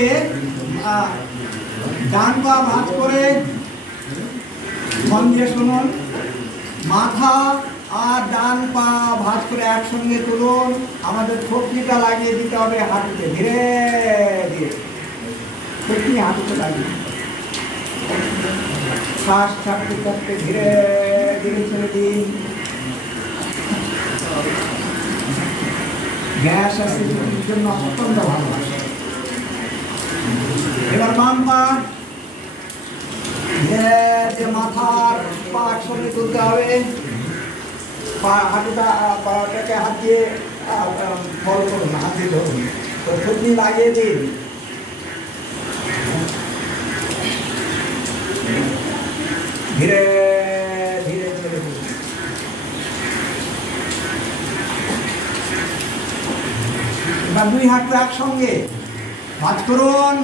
করে ডান পা ভাঁজ করে, মন দিয়ে শুনুন, মাথা আর ডান পা ভাঁজ করে একসঙ্গে তুলুন। আমাদের থুতনিটা লাগিয়ে দিতে হবে হাঁটুতে, ধীরে ধীরে থুতনি হাঁটুতে লাগিয়ে, শ্বাস ছাড়তে ছাড়তে ধীরে ধীরে ছেড়ে দিন। গ্যাস অ্যাসিডিটির জন্য অত্যন্ত ভালো। এবার বাম পা, যে মাথার পা একসঙ্গে তুলতে হবে, হাঁটুটা পাটাকে হাত দিয়ে ফলো করুন, হাত দিয়ে ধরুন, তো থুতনি লাগিয়ে দিন। ধীরে ধীরে ছেড়ে দিন। এবার দুই হাঁটু একসঙ্গে ভাঁজ করুন,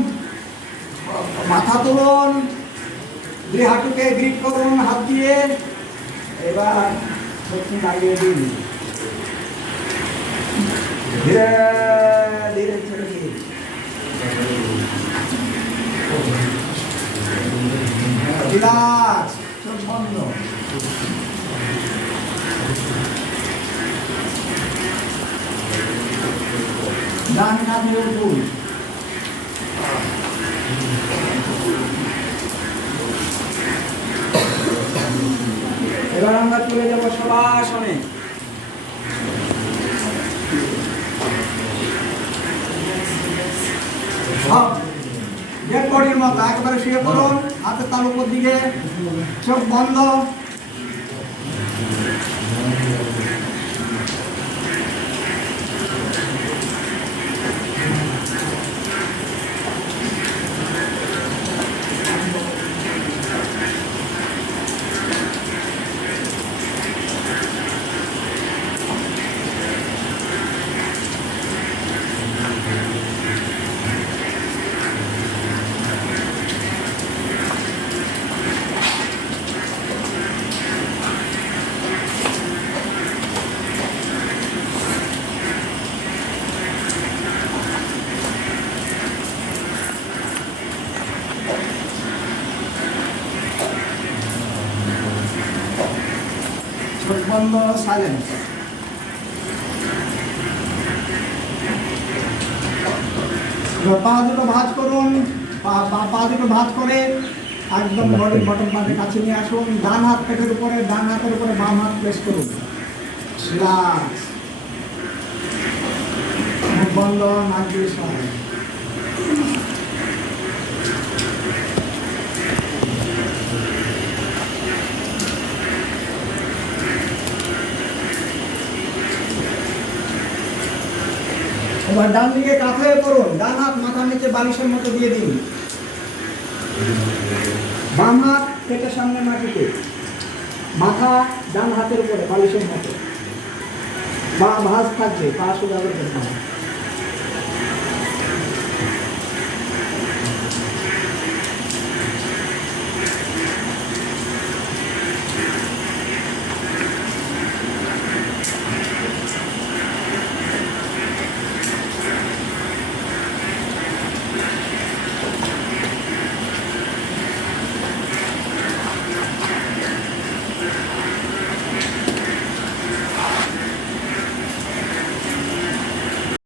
মাথা তুলুন, দুই হাঁটুকে গ্রিপ করুন হাত দিয়ে। এবার থুতনি লাগিয়ে দিন, ধীরে ধীরে ছেড়ে দিন। রিল্যাক্স, চোখ বন্ধ। ডান কাঁধের উপর, এবার আমরা চলে যাব শবাসনে। ডেড বডির মতো একবারে শুয়ে পড়ুন, হাতের তালু উপর দিকে, চোখ বন্ধ। চোখ বন্ধ, সাইলেন্স। পা দুটো ভাঁজ করুন, পা দুটো ভাঁজ করে একদম বডি বটম পার্টের কাছে নিয়ে আসুন। ডান হাত পেটের উপরে, ডান হাতের উপরে বাম হাত প্রেস করুন। রিল্যাক্স, মুখ বন্ধ, নাক দিয়ে শ্বাস। এবার ডান দিকে কাত হয়ে পড়ুন, ডান হাত মাথার নিচে বালিশের মতো দিয়ে দিন, বাম হাত পেটের সামনে মাটিতে, মাথা ডান হাতের উপরে বালিশের মতো, বা ভাঁজ থাকবে, পা সোজা করে।